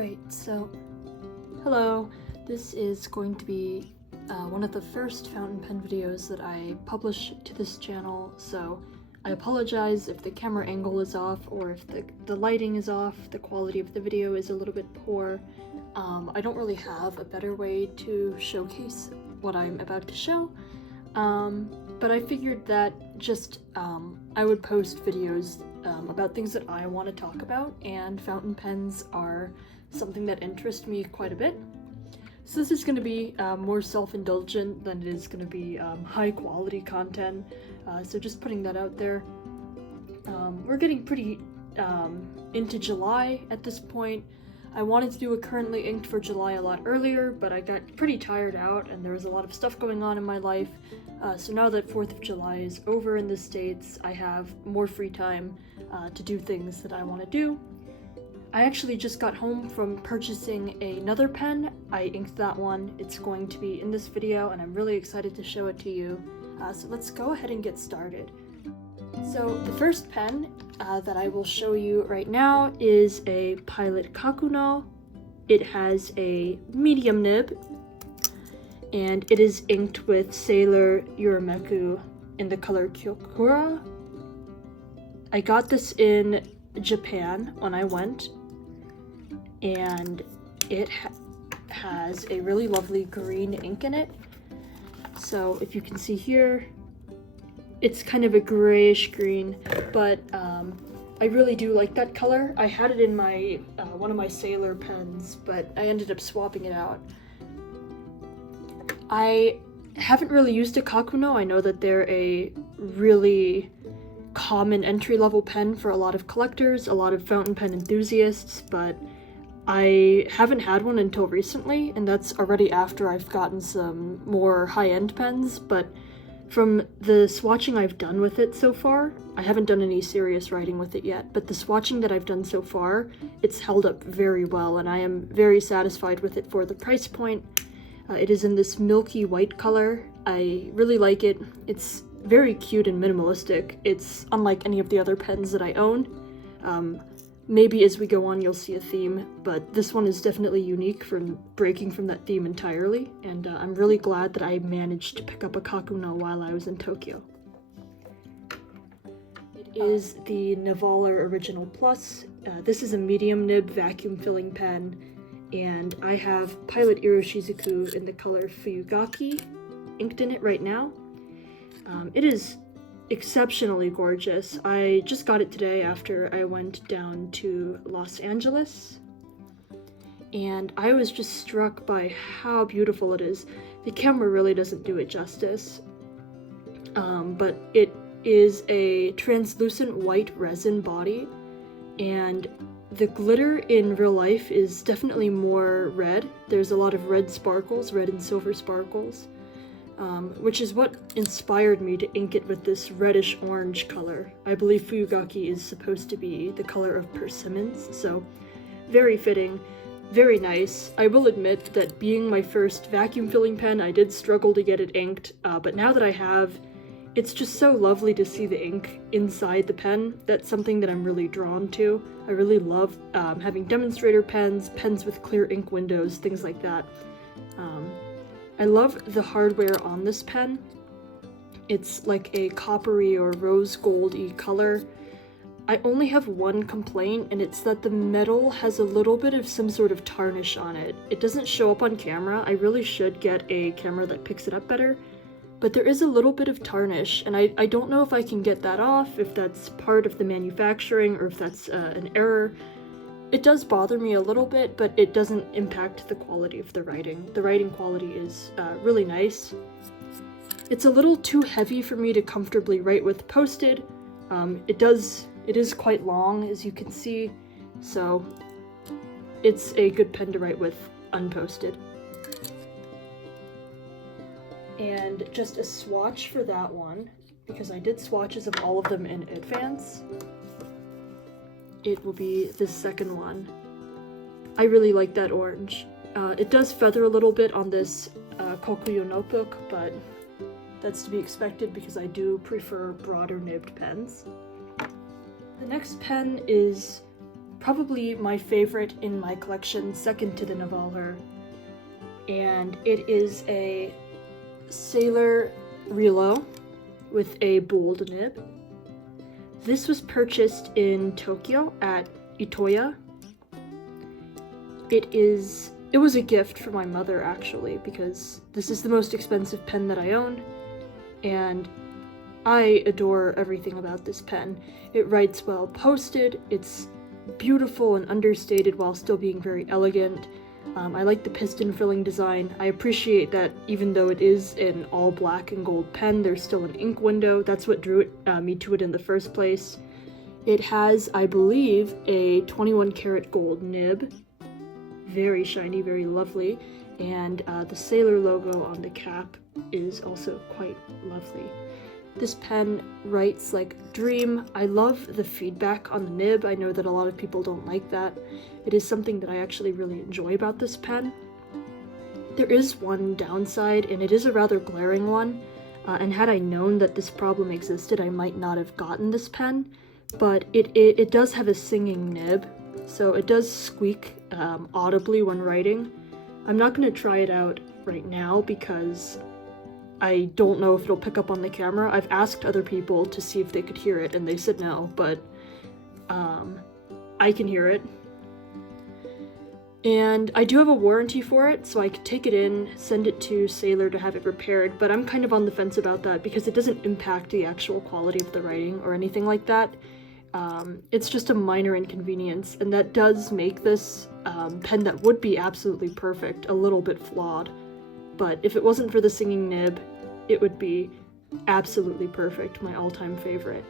Alright, so hello. This is going to be one of the first fountain pen videos that I publish to this channel, so I apologize if the camera angle is off or if the lighting is off, the quality of the video is a little bit poor. I don't really have a better way to showcase what I'm about to show, but I figured that just I would post videos about things that I want to talk about, and fountain pens are something that interests me quite a bit. So this is going to be more self-indulgent than it is going to be high quality content, so just putting that out there. We're getting pretty into July at this point. I wanted to do a currently inked for July a lot earlier, but I got pretty tired out and there was a lot of stuff going on in my life. So now that 4th of July is over in the States, I have more free time to do things that I want to do. I actually just got home from purchasing another pen. I inked that one. It's going to be in this video and I'm really excited to show it to you. So let's go ahead and get started. So the first pen that I will show you right now is a Pilot Kakuno. It has a medium nib and it is inked with Sailor Urameku in the color Kyokura. I got this in Japan when I went, and it has a really lovely green ink in it. So if you can see here, it's kind of a grayish green, but I really do like that color. I had it in my one of my Sailor pens, but I ended up swapping it out. I haven't really used a Kakuno. I know that they're a really common entry-level pen for a lot of collectors, a lot of fountain pen enthusiasts, but I haven't had one until recently, and that's already after I've gotten some more high-end pens. But from the swatching I've done with it so far, I haven't done any serious writing with it yet, but the swatching that I've done so far, it's held up very well, and I am very satisfied with it for the price point. It is in this milky white color. I really like it. It's very cute and minimalistic. It's unlike any of the other pens that I own. Maybe as we go on you'll see a theme, but this one is definitely unique from breaking from that theme entirely, and I'm really glad that I managed to pick up a Kakuno while I was in Tokyo. It is the Navaler Original Plus. This is a medium nib vacuum filling pen, and I have Pilot Iroshizuku in the color Fuyugaki inked in it right now. It is exceptionally gorgeous. I just got it today after I went down to Los Angeles, and I was just struck by how beautiful it is. The camera really doesn't do it justice, but it is a translucent white resin body, and the glitter in real life is definitely more red. There's a lot of red sparkles, red and silver sparkles. Which is what inspired me to ink it with this reddish orange color. I believe Fuyugaki is supposed to be the color of persimmons, so very fitting, very nice. I will admit that being my first vacuum filling pen, I did struggle to get it inked, but now that I have, it's just so lovely to see the ink inside the pen. That's something that I'm really drawn to. I really love having demonstrator pens, pens with clear ink windows, things like that. I love the hardware on this pen. It's like a coppery or rose gold-y color. I only have one complaint, and it's that the metal has a little bit of some sort of tarnish on it. It doesn't show up on camera. I really should get a camera that picks it up better, but there is a little bit of tarnish, and I don't know if I can get that off, if that's part of the manufacturing, or if that's an error. It does bother me a little bit, but it doesn't impact the quality of the writing. The writing quality is really nice. It's a little too heavy for me to comfortably write with posted. It is quite long, as you can see, so it's a good pen to write with unposted. And just a swatch for that one, because I did swatches of all of them in advance. It will be the second one. I really like that orange. It does feather a little bit on this Kokuyo notebook, but that's to be expected because I do prefer broader nibbed pens. The next pen is probably my favorite in my collection, second to the Navaler. And it is a Sailor Relo with a bold nib. This was purchased in Tokyo at Itoya. It was a gift for my mother, actually, because this is the most expensive pen that I own, and I adore everything about this pen. It writes well posted, it's beautiful and understated while still being very elegant. I like the piston filling design. I appreciate that even though it is an all black and gold pen, there's still an ink window. That's what drew me to it in the first place. It has, I believe, a 21 karat gold nib. Very shiny, very lovely. And the Sailor logo on the cap is also quite lovely. This pen writes like a dream. I love the feedback on the nib. I know that a lot of people don't like that. It is something that I actually really enjoy about this pen. There is one downside, and it is a rather glaring one. And had I known that this problem existed, I might not have gotten this pen. But it does have a singing nib, so it does squeak audibly when writing. I'm not going to try it out right now because I don't know if it'll pick up on the camera. I've asked other people to see if they could hear it, and they said no, but I can hear it. And I do have a warranty for it, so I could take it in, send it to Sailor to have it repaired, but I'm kind of on the fence about that because it doesn't impact the actual quality of the writing or anything like that. It's just a minor inconvenience, and that does make this pen that would be absolutely perfect a little bit flawed. But if it wasn't for the singing nib, it would be absolutely perfect, my all-time favorite.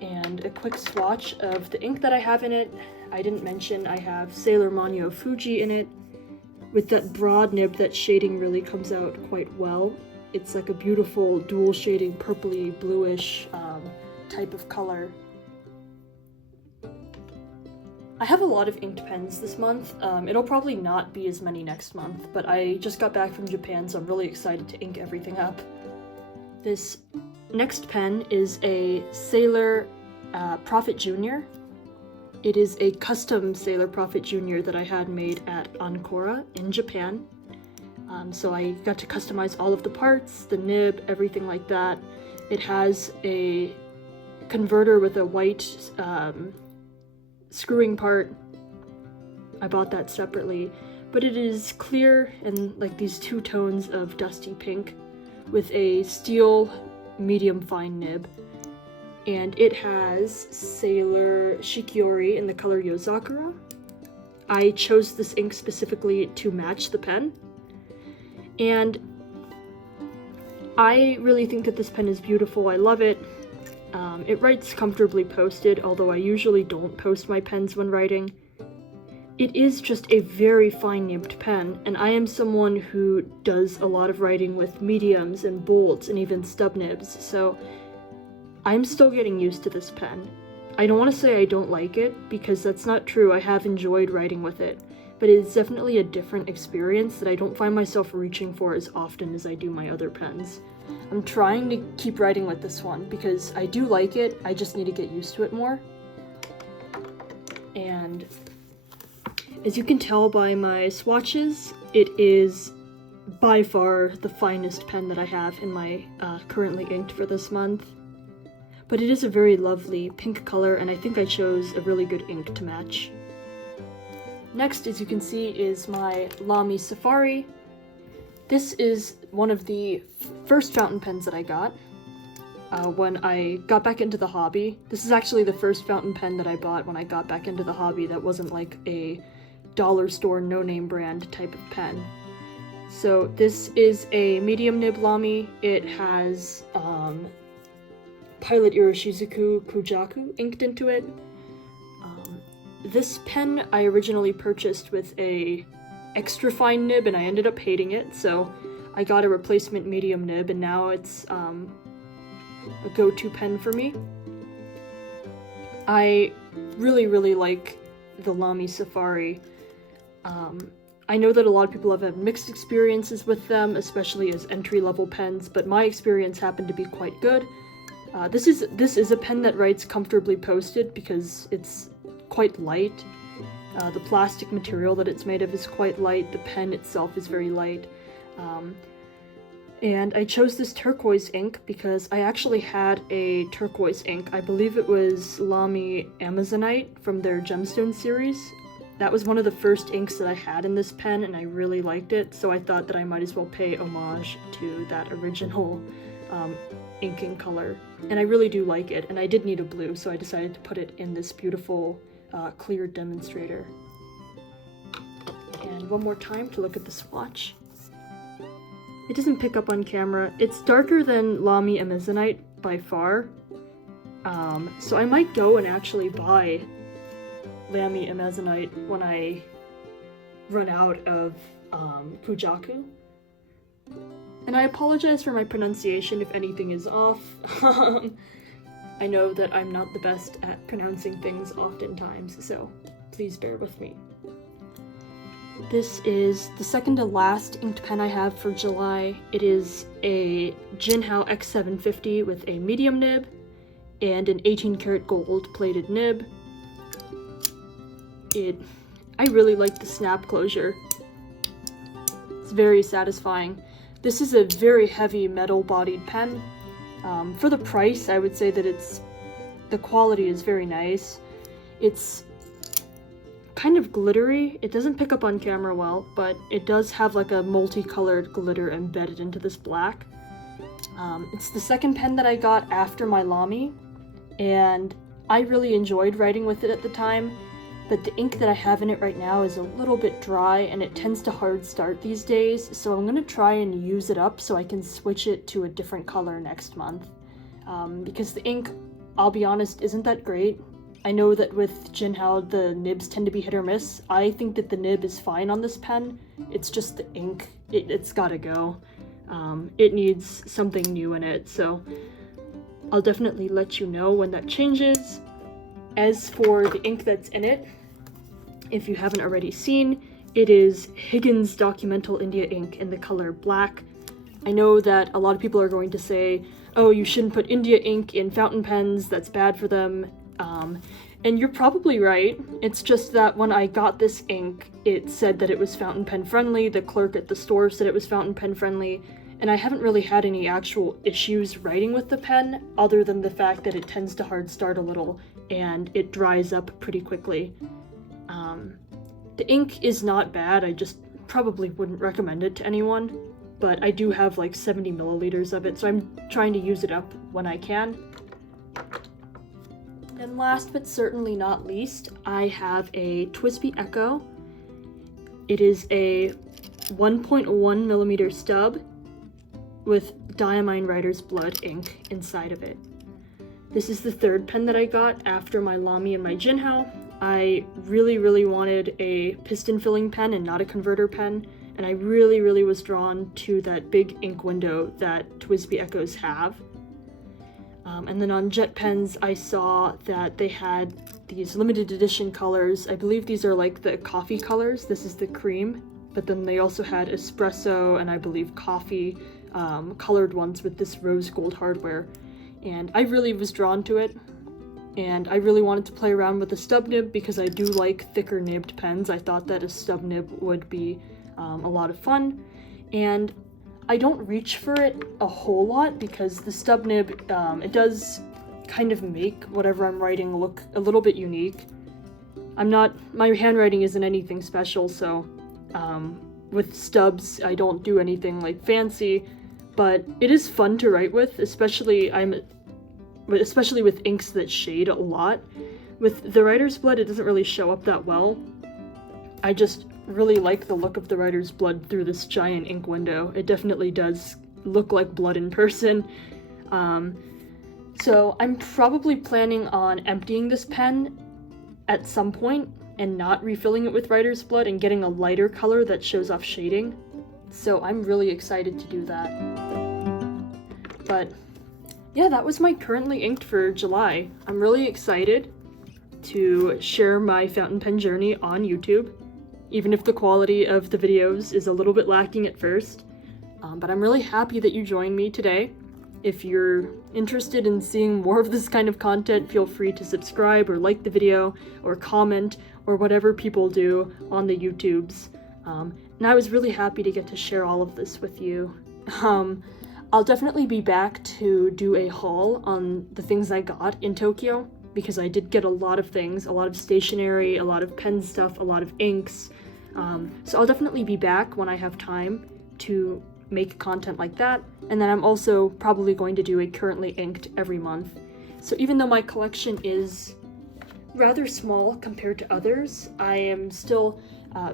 And a quick swatch of the ink that I have in it. I didn't mention I have Sailor Manyo Fuji in it. With that broad nib, that shading really comes out quite well. It's like a beautiful dual shading purpley bluish type of color. I have a lot of inked pens this month. It'll probably not be as many next month, but I just got back from Japan, so I'm really excited to ink everything up. This next pen is a Sailor Prophet Jr. It is a custom Sailor Prophet Jr. that I had made at Ancora in Japan. So I got to customize all of the parts, the nib, everything like that. It has a converter with a white screwing part. I bought that separately, but it is clear and like these two tones of dusty pink with a steel medium fine nib. And it has Sailor Shikiori in the color Yozakura. I chose this ink specifically to match the pen, and I really think that this pen is beautiful. I love it. It writes comfortably posted, although I usually don't post my pens when writing. It is just a very fine nibbed pen, and I am someone who does a lot of writing with mediums and bolts and even stub nibs, so I'm still getting used to this pen. I don't want to say I don't like it, because that's not true. I have enjoyed writing with it, but it's definitely a different experience that I don't find myself reaching for as often as I do my other pens. I'm trying to keep writing with this one because I do like it, I just need to get used to it more. And as you can tell by my swatches, it is by far the finest pen that I have in my currently inked for this month. But it is a very lovely pink color, and I think I chose a really good ink to match. Next, as you can see, is my Lamy Safari. This is one of the first fountain pens that I got when I got back into the hobby. This is actually the first fountain pen that I bought when I got back into the hobby that wasn't like a dollar store no-name brand type of pen. So this is a medium nib Lamy. It has Pilot Iroshizuku Kujaku inked into it. This pen I originally purchased with a extra fine nib, and I ended up hating it, so I got a replacement medium nib, and now it's a go-to pen for me. I really like the Lamy Safari. I know that a lot of people have had mixed experiences with them, especially as entry-level pens, but my experience happened to be quite good. This is a pen that writes comfortably posted because it's quite light. The plastic material that it's made of is quite light. The pen itself is very light. And I chose this turquoise ink because I actually had a turquoise ink. I believe it was Lamy Amazonite from their Gemstone series. That was one of the first inks that I had in this pen, and I really liked it, so I thought that I might as well pay homage to that original inking color. And I really do like it, and I did need a blue, so I decided to put it in this beautiful clear demonstrator. And one more time to look at the swatch. It doesn't pick up on camera. It's darker than Lamy Amazonite by far, so I might go and actually buy Lamy Amazonite when I run out of Fujaku. And I apologize for my pronunciation if anything is off. I know that I'm not the best at pronouncing things oftentimes, so please bear with me. This is the second to last inked pen I have for July. It is a Jinhao X750 with a medium nib and an 18 karat gold plated nib. I really like the snap closure. It's very satisfying. This is a very heavy metal bodied pen. For the price, I would say that the quality is very nice. It's kind of glittery. It doesn't pick up on camera well, but it does have like a multicolored glitter embedded into this black. It's the second pen that I got after my Lamy, and I really enjoyed writing with it at the time, but the ink that I have in it right now is a little bit dry and it tends to hard start these days, so I'm going to try and use it up so I can switch it to a different color next month. Because the ink, I'll be honest, isn't that great. I know that with Jinhao the nibs tend to be hit or miss. I think that the nib is fine on this pen. It's just the ink. It's gotta go. It needs something new in it, so I'll definitely let you know when that changes. As for the ink that's in it, if you haven't already seen, it is Higgins Documental India ink in the color black. I know that a lot of people are going to say, oh, you shouldn't put India ink in fountain pens, that's bad for them. And you're probably right. It's just that when I got this ink, it said that it was fountain pen friendly, the clerk at the store said it was fountain pen friendly, and I haven't really had any actual issues writing with the pen, other than the fact that it tends to hard start a little, and it dries up pretty quickly. The ink is not bad, I just probably wouldn't recommend it to anyone, but I do have like 70 milliliters of it, so I'm trying to use it up when I can. And last but certainly not least, I have a TWSBI Echo. It is a 1.1 millimeter stub with Diamine Writer's Blood ink inside of it. This is the third pen that I got after my Lamy and my Jinhao. I really wanted a piston filling pen and not a converter pen, and I really was drawn to that big ink window that TWSBI Echoes have. And then on Jet Pens, I saw that they had these limited edition colors. I believe these are like the coffee colors. This is the cream, but then they also had espresso and I believe coffee colored ones with this rose gold hardware. And I really was drawn to it. And I really wanted to play around with the stub nib because I do like thicker nibbed pens. I thought that a stub nib would be a lot of fun. And I don't reach for it a whole lot because the stub nib, it does kind of make whatever I'm writing look a little bit unique. My handwriting isn't anything special, so with stubs I don't do anything like fancy, but it is fun to write with, especially with inks that shade a lot. With the Writer's Blood, it doesn't really show up that well. I just really like the look of the Writer's Blood through this giant ink window. It definitely does look like blood in person. So I'm probably planning on emptying this pen at some point and not refilling it with Writer's Blood and getting a lighter color that shows off shading. So I'm really excited to do that. But yeah, that was my currently inked for July. I'm really excited to share my fountain pen journey on YouTube, even if the quality of the videos is a little bit lacking at first. But I'm really happy that you joined me today, If you're interested in seeing more of this kind of content, feel free to subscribe or like the video or comment or whatever people do on the YouTubes. And I was really happy to get to share all of this with you. I'll definitely be back to do a haul on the things I got in Tokyo, because I did get a lot of things, a lot of stationery, a lot of pen stuff, a lot of inks. So I'll definitely be back when I have time to make content like that. And then I'm also probably going to do a currently inked every month. So even though my collection is rather small compared to others, I am still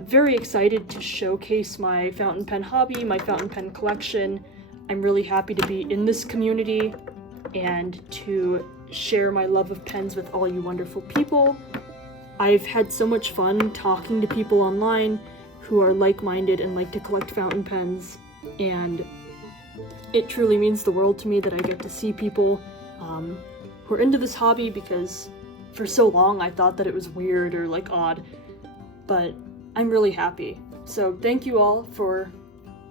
very excited to showcase my fountain pen hobby, my fountain pen collection. I'm really happy to be in this community and to share my love of pens with all you wonderful people. I've had so much fun talking to people online who are like-minded and like to collect fountain pens, and it truly means the world to me that I get to see people who are into this hobby, because for so long I thought that it was weird or like odd, but I'm really happy. So thank you all for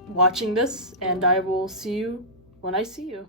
watching this, and I will see you when I see you.